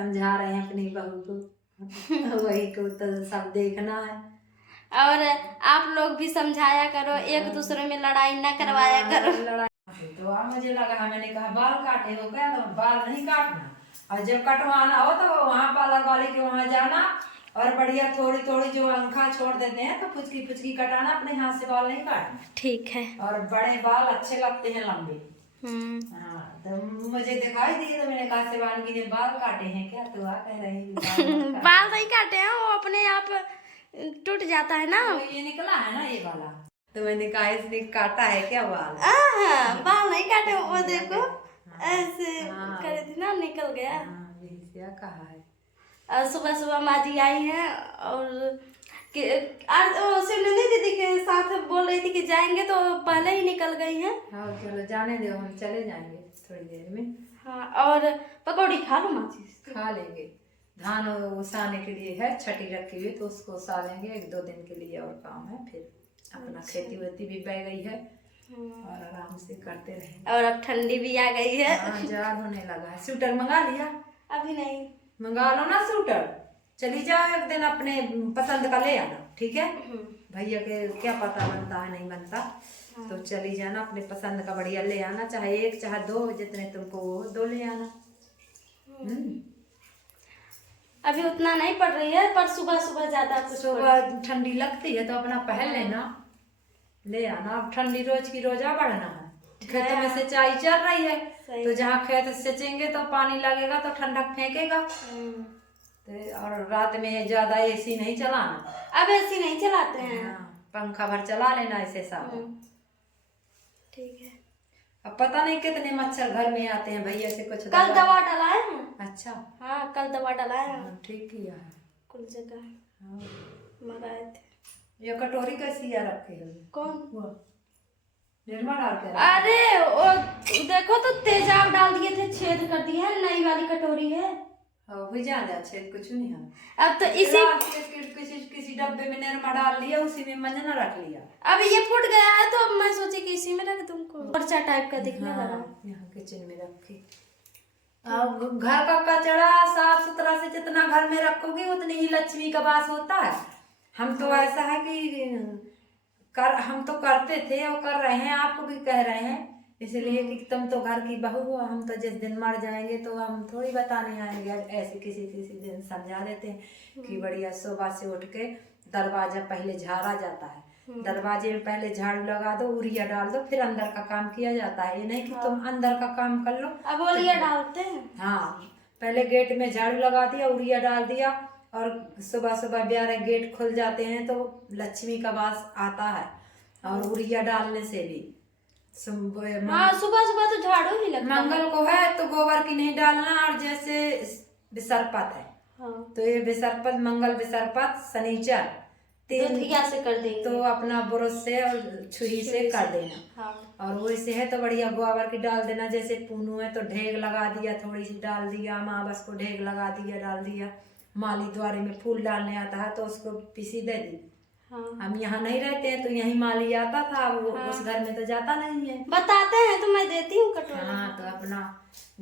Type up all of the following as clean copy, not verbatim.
समझा रहे हैं अपनी बहू को वही को तो सब देखना है। और आप लोग भी समझाया करो, एक दूसरे में लड़ाई ना करवाया करो। तो अब मुझे लगा, मैंने कहा बाल काटे हो क्या, तो बाल नहीं काटना, और जब कटवाना हो तो वहाँ पार्लर वाले के वहाँ जाना और बढ़िया थोड़ी थोड़ी जो अंखा छोड़ देते हैं तो फुचकी फुचकी कटाना, अपने हाथ से बाल नहीं काटना। ठीक है। और बड़े बाल अच्छे लगते हैं लंबे। हाँ, तो मुझे दिखाई दिए तो मैंने कहा शिवानगी ने बाल काटे हैं क्या, तो आ कह रही बाल नहीं काटे हैं, वो अपने आप टूट जाता है ना। तो ये निकला है ना ये वाला, तो मैंने कहा इसने काटा है क्या बाल। बाल नहीं काटे, वो देखो ऐसे करे थी ना, निकल गया। यही कहा है। और सुबह सुबह माँ जी आई हैं और शिवनंदी दीदी के साथ बोल रही थी कि जाएंगे, तो पहले ही निकल गई हैं। हाँ चलो जाने दो, हम चले जाएंगे थोड़ी देर में। हाँ, और पकौड़ी खा लो माँ जी। खा लेंगे, धान उसाने के लिए है, छठी रखी हुई तो उसको उसा लेंगे 1-2 दिन के लिए, और काम है फिर अपना खेती वेती भी बह गई है और आराम से करते रहेंगे। और अब ठंडी भी आ गई है। हाँ, जाड़ होने लगा है। स्वेटर मंगा लिया? अभी नहीं। मंगा लो ना स्वेटर, चली जाओ एक दिन, अपने पसंद का ले आना, ठीक है। भैया के क्या पता बनता है नहीं बनता, तो चली जाना, अपने पसंद का बढ़िया ले आना, चाहे 1 चाहे 2, जितने तुमको 2 ले आना। अभी उतना नहीं पड़ रही है, पर सुबह सुबह ज्यादा कुछ सुबह ठंडी लगती है तो अपना पहन लेना, ले आना। अब ठंडी रोज की रोजा बढ़ना है, खेतों में सिंचाई चल रही है, तो जहाँ खेत सिंचेंगे तो पानी लगेगा तो ठंडक फेंकेगा। और रात में ज्यादा एसी नहीं चलाना। अब एसी नहीं चलाते हैं। पंखा भर चला लेना ऐसे सब। ठीक है। अब पता नहीं कितने मच्छर घर में आते हैं, भैया से कुछ कल दवा डलाए हैं। अच्छा, हाँ कल दवा डलाए हैं, ठीक किया है। कुल जगह मंगाए थे। ये कटोरी कैसी है रखे है? कौन? निर्मा डाल के। अरे वो देखो तो तेजाब डाल दिए थे, छेद कर दिए हैं, नई वाली कटोरी है। छेद कुछ नहीं है। अब तो किसी डब्बे में निर्मा डाल लिया, उसी में मंजना रख लिया। अब ये फूट गया है तो मैं सोची कि इसी में रख दूं, पर्चा टाइप का दिखने लगा। यहाँ किचन में रखे। अब घर का कचरा साफ सुथरा से जितना घर में रखोगे उतनी ही लक्ष्मी का वास होता है। हम तो ऐसा है कि हम तो करते थे और कर रहे हैं, आपको भी कह रहे हैं, इसलिए कि तुम तो घर की बहू हो, हम तो जिस दिन मर जाएंगे तो हम थोड़ी बताने आएंगे, ऐसे किसी दिन समझा देते हैं कि बढ़िया सुबह से उठ के दरवाजा पहले झाड़ा जाता है, दरवाजे में पहले झाड़ू लगा दो, उरिया डाल दो, फिर अंदर का काम किया जाता है। ये नहीं कि तुम अंदर का काम कर लो। अब उरिया डालते हैं। हाँ, पहले गेट में झाड़ू लगा दिया, उरिया डाल दिया, और सुबह सुबह 11 गेट खुल जाते हैं तो लक्ष्मी का वास आता है। और उरिया डालने से भी हाँ, सुबह सुबह तो झाड़ू ही लगता है। मंगल को है तो गोबर की नहीं डालना, और जैसे विसर्पत है तो ये विसर्पत, मंगल विसर्पत शनिचर 3 से कर देंगे, तो अपना ब्रश से और छुरी से कर देना। और वैसे है तो बढ़िया गोबर की डाल देना। जैसे पूनू है तो ढेग लगा दिया, थोड़ी सी डाल दिया, अमावस को ढेग लगा दिया, डाल दिया। माली द्वारे में फूल डालने आता है तो उसको पीसी दे दी। हम यहाँ नहीं रहते हैं तो यही माली आता था, वो उस घर में तो जाता नहीं है। बताते हैं तो मैं देती हूँ कटोरी। हाँ, तो अपना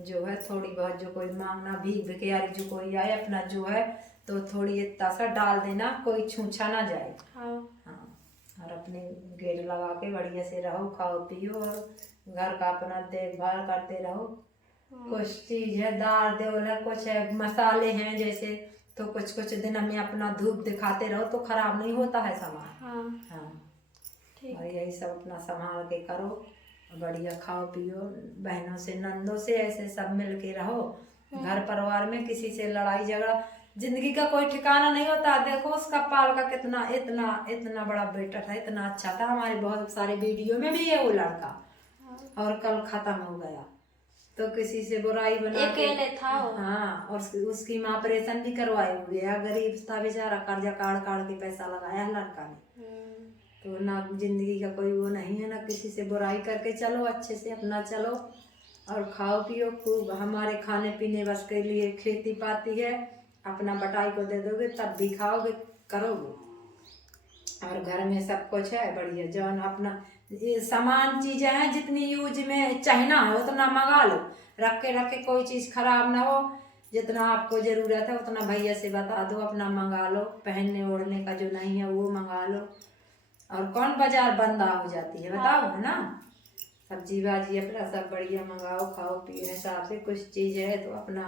जो है थोड़ी बहुत जो कोई मांगना भीख भिखारी जो कोई आए, अपना जो है तो थोड़ी इतना सा डाल देना, कोई छूछा ना जाए। हाँ, और अपने गेट लगा के बढ़िया से रहो, खाओ पियो और घर का अपना देखभाल करते रहो। कुछ चीज है दाल देवल है, कुछ है मसाले हैं जैसे, तो कुछ दिन हमें अपना धूप दिखाते रहो तो खराब नहीं होता है सामान। हाँ, और यही सब अपना संभाल के करो, बढ़िया खाओ पियो, बहनों से नंदों से ऐसे सब मिल के रहो। घर परिवार में किसी से लड़ाई झगड़ा, जिंदगी का कोई ठिकाना नहीं होता। देखो उसका पाल का कितना इतना बड़ा बेटा था, इतना अच्छा था, हमारे बहुत सारे वीडियो में भी है वो लड़का, और कल खत्म हो गया। तो किसी से बुराई बना अकेले था। हाँ, और उसकी माँ ऑपरेशन भी करवाए हुए है, गरीब था बेचारा, कर्जा काढ़ के पैसा लगाया लड़का ने। तो ना जिंदगी का कोई वो नहीं है, ना किसी से बुराई करके चलो, अच्छे से अपना चलो और खाओ पियो खूब। हमारे खाने पीने बस के लिए खेती पाती है, अपना बटाई को दे दोगे तब भी खाओगे करोगे। और घर में सब कुछ है बढ़िया, जौन अपना ये सामान चीजें हैं जितनी यूज में चाहना हो उतना मंगा लो, रख के कोई चीज खराब ना हो। जितना आपको जरूरत है उतना भैया से बता दो, अपना मंगा लो। पहनने ओढ़ने का जो नहीं है वो मंगा लो। और कौन बाजार बंदा हो जाती है बताओ, है ना। सब्जी भाजी अपना सब बढ़िया मंगाओ, खाओ पियो हिसाब से। कुछ चीज है तो अपना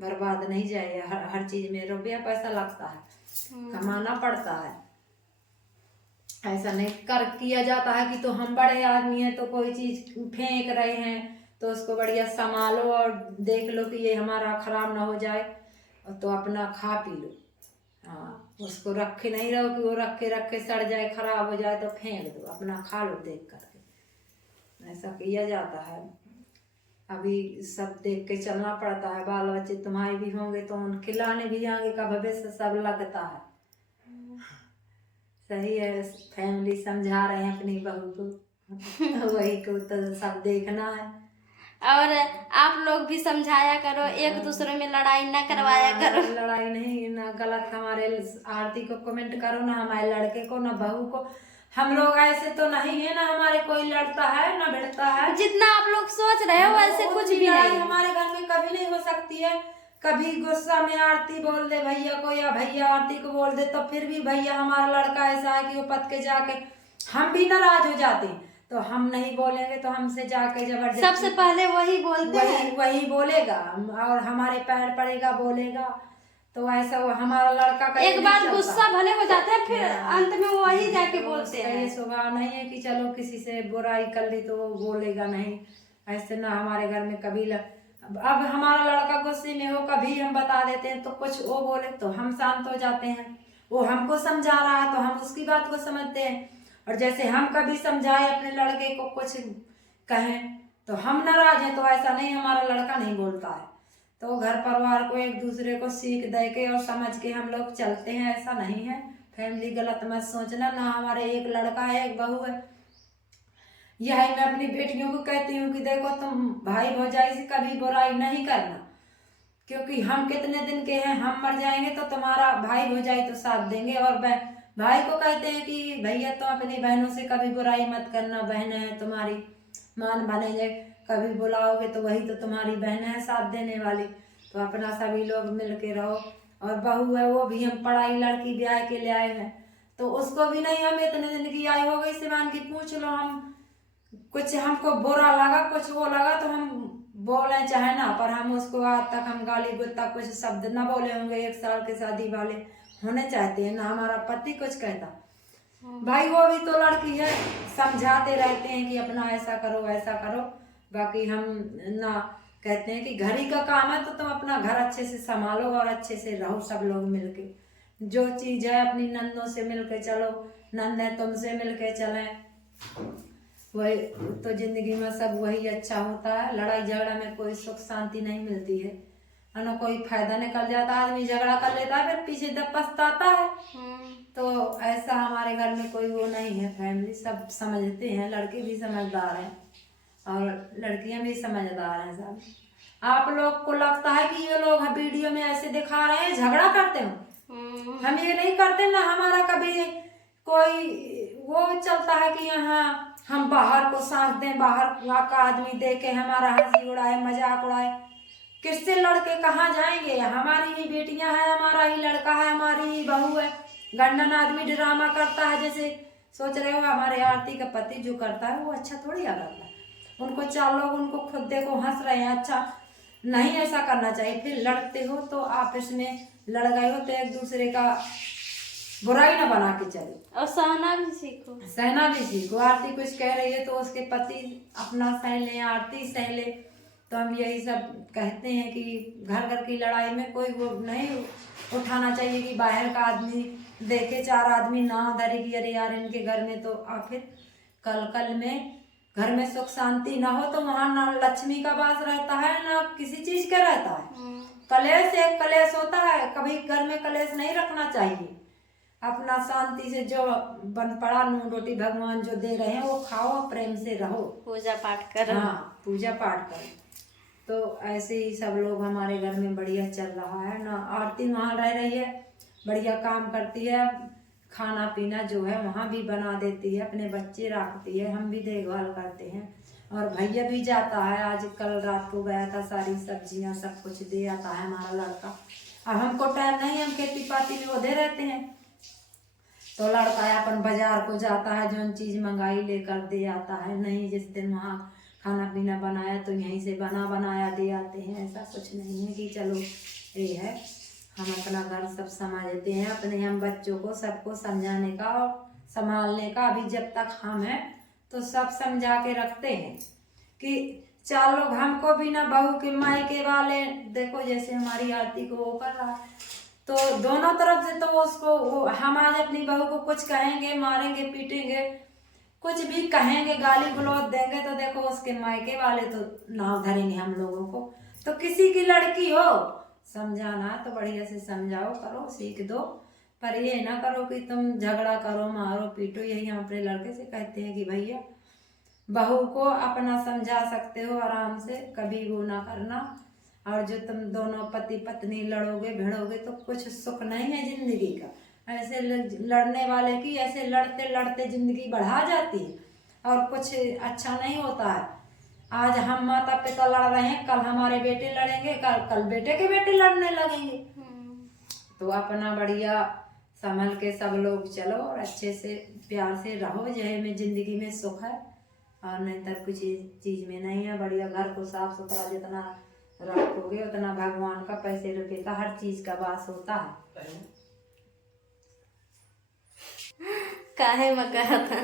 बर्बाद नहीं जाए। हर चीज में रुपया पैसा लगता है, कमाना पड़ता है। ऐसा नहीं कर किया जाता है कि तो हम बड़े आदमी हैं तो कोई चीज फेंक रहे हैं तो उसको बढ़िया संभालो और देख लो कि ये हमारा खराब ना हो जाए, तो अपना खा पी लो। हाँ, उसको रखे नहीं रहो कि वो रखे रखे सड़ जाए, खराब हो जाए तो फेंक दो, अपना खा लो देख करके। ऐसा किया जाता है। अभी सब देख के चलना पड़ता है। बाल बच्चे तुम्हारे भी होंगे तो उन खिलाने भी आगे का भविष्य सब लगता है। सही है, फैमिली समझा रहे हैं अपनी बहू को वही को तो सब देखना है। और आप लोग भी समझाया करो, एक दूसरे में लड़ाई ना करवाया करो। लड़ाई नहीं ना, गलत हमारे आरती को कमेंट करो ना, हमारे लड़के को ना बहू को। हम लोग ऐसे तो नहीं है ना, हमारे कोई लड़ता है ना भिड़ता है। जितना आप लोग सोच रहे हो वैसे कुछ भी नहीं। हमारे घर में कभी नहीं हो सकती है। कभी गुस्सा में आरती बोल दे भैया को या भैया आरती को बोल दे तो फिर भी भैया हमारा लड़का ऐसा है कि वो पत के जाके हम भी नाराज हो जाते हैं, तो हम नहीं बोलेंगे तो हमसे जाके जबरदस्ती सबसे पहले वही बोलते हैं, वही बोलेगा और हमारे पैर पड़ेगा बोलेगा। तो ऐसा वो हमारा लड़का का एक बार गुस्सा भले हो जाता है फिर अंत में वही जाके बोलते हैं। ये स्वभाव नहीं है कि चलो किसी से बुराई कर ली तो वो बोलेगा नहीं, ऐसे ना हमारे घर में कभी अब हमारा लड़का गुस्से में हो कभी हम बता देते हैं तो कुछ वो बोले तो हम शांत हो जाते हैं। वो हमको समझा रहा है तो हम उसकी बात को समझते हैं। और जैसे हम कभी समझाए अपने लड़के को कुछ कहें तो हम नाराज हैं, तो ऐसा नहीं, हमारा लड़का नहीं बोलता है। तो घर परिवार को एक दूसरे को सीख दे के और समझ के हम लोग चलते हैं, ऐसा नहीं है। फैमिली गलत मत सोचना ना, हमारे एक लड़का है एक बहू है। यही मैं अपनी बेटियों को कहती हूँ कि देखो तुम भाई भौजाई से कभी बुराई नहीं करना, क्योंकि हम कितने दिन के हैं, हम मर जाएंगे तो तुम्हारा भाई भौजाई तो साथ देंगे। और भाई को कहते हैं कि भैया तुम अपनी बहनों से कभी बुराई मत करना, बहन है तुम्हारी मान बनेंगे, कभी बुलाओगे तो वही तो तुम्हारी बहन है साथ देने वाली। तो अपना सभी लोग मिल के रहो। और बहू है वो भी हम पढ़ाई लड़की ब्याह के ले आए हैं तो उसको भी नहीं हम इतने दिन की आई हो गई सिवान की पूछ लो, हम कुछ हमको बुरा लगा कुछ वो लगा तो हम बोले चाहे ना, पर हम उसको आज तक हम गाली गुत्ता कुछ शब्द ना बोले होंगे। 1 साल के शादी वाले होने चाहते हैं ना, हमारा पति कुछ कहता। भाई वो भी तो लड़की है, समझाते रहते हैं कि अपना ऐसा करो ऐसा करो। बाकी हम ना कहते हैं कि घर ही का काम है तो तुम अपना घर अच्छे से संभालो और अच्छे से रहो सब लोग मिलके। जो चीज है अपनी नंदों से मिलके चलो, नंदे तुमसे मिलके चले, वही तो जिंदगी में सब वही अच्छा होता है। लड़ाई झगड़ा में कोई सुख शांति नहीं मिलती है ना, कोई फायदा निकल जाता है। आदमी झगड़ा कर लेता है फिर पीछे जब पछताता है। तो ऐसा हमारे घर में कोई वो नहीं है। फैमिली सब समझते हैं, लड़के भी समझदार हैं और लड़कियां भी समझदार हैं सब। आप लोग को लगता है कि ये लोग वीडियो में ऐसे दिखा रहे हैं झगड़ा करते हो, हम ये नहीं करते ना। हमारा कभी कोई वो चलता है कि यहाँ हम बाहर को सांस दें, बाहर का आदमी देखे हमारा हंसी उड़ाए मजाक उड़ाए। किससे लड़के कहाँ जाएंगे, हमारी ही बेटियां हैं, हमारा ही लड़का है, हमारी ही बहू है। गंडन आदमी ड्रामा करता है, जैसे सोच रहे हो हमारे आरती का पति जो करता है वो अच्छा थोड़ी आ करता है। उनको 4 लोग उनको खुद देखो हंस रहे हैं, अच्छा नहीं ऐसा करना चाहिए। फिर लड़ते हो तो आपस में लड़ गए हो तो एक दूसरे का बुराई ना बना के चलो और सहना भी सीखो। आरती कुछ कह रही है तो उसके पति अपना सह ले, आरती सह ले। तो हम यही सब कहते हैं कि घर की लड़ाई में कोई वो नहीं उठाना चाहिए कि बाहर का आदमी देखे 4 आदमी ना धरे कि अरे यार इनके घर में तो आखिर कल में घर में सुख शांति ना हो तो वहाँ ना लक्ष्मी का वास रहता है ना किसी चीज का रहता है। कलेश एक कलेश होता है, कभी घर में कलेश नहीं रखना चाहिए। अपना शांति से जो बन पड़ा नून रोटी भगवान जो दे रहे हैं वो खाओ, प्रेम से रहो, पूजा पाठ करो। हाँ, पूजा पाठ करो। तो ऐसे ही सब लोग हमारे घर में बढ़िया चल रहा है ना। आरती वहाँ रह रही है, बढ़िया काम करती है, खाना पीना जो है वहाँ भी बना देती है, अपने बच्चे रखती है, हम भी देखभाल करते हैं। और भैया भी जाता है, आज कल रात को गया था, सारी सब्जियां सब कुछ दे आता है हमारा लड़का। अब हमको टाइम नहीं, हम खेती पाती में उधे रहते हैं, तो लड़का अपन बाजार को जाता है, जो चीज़ मंगाई लेकर दे आता है। नहीं जिस दिन वहाँ खाना पीना बनाया तो यहीं से बना बनाया दे आते हैं। ऐसा कुछ नहीं है कि चलो ये है, हम अपना घर सब संभालते हैं अपने, हम बच्चों को सबको समझाने का और संभालने का। अभी जब तक हम हैं तो सब समझा के रखते हैं कि चार लोग हमको भी ना बहू के मायके वाले, देखो जैसे हमारी आरती को वो कर रहा है, तो दोनों तरफ से तो उसको हम आज अपनी बहू को कुछ कहेंगे, मारेंगे पीटेंगे, कुछ भी कहेंगे, गाली गलौज देंगे, तो देखो उसके मायके वाले तो नाव धरेंगे हम लोगों को। तो किसी की लड़की हो, समझाना तो बढ़िया से समझाओ, करो, सीख दो, पर ये ना करो कि तुम झगड़ा करो, मारो पीटो। यही हम अपने लड़के से कहते हैं कि भैया बहू को अपना समझा सकते हो आराम से, कभी वो ना करना। और जो तुम दोनों पति पत्नी लड़ोगे भिड़ोगे तो कुछ सुख नहीं है जिंदगी का। ऐसे लड़ने वाले की ऐसे लड़ते लड़ते जिंदगी बढ़ा जाती है और कुछ अच्छा नहीं होता है। आज हम माता पिता लड़ रहे हैं, कल हमारे बेटे लड़ेंगे, कल बेटे के बेटे लड़ने लगेंगे। तो अपना बढ़िया संभल के सब लोग चलो और अच्छे से प्यार से रहो, यह में जिंदगी में सुख है और नहीं तो कुछ चीज में नहीं है। बढ़िया घर को साफ सुथरा जितना रखोगे उतना भगवान का, पैसे रुपए का, हर चीज का वास होता है। काहे में कहा था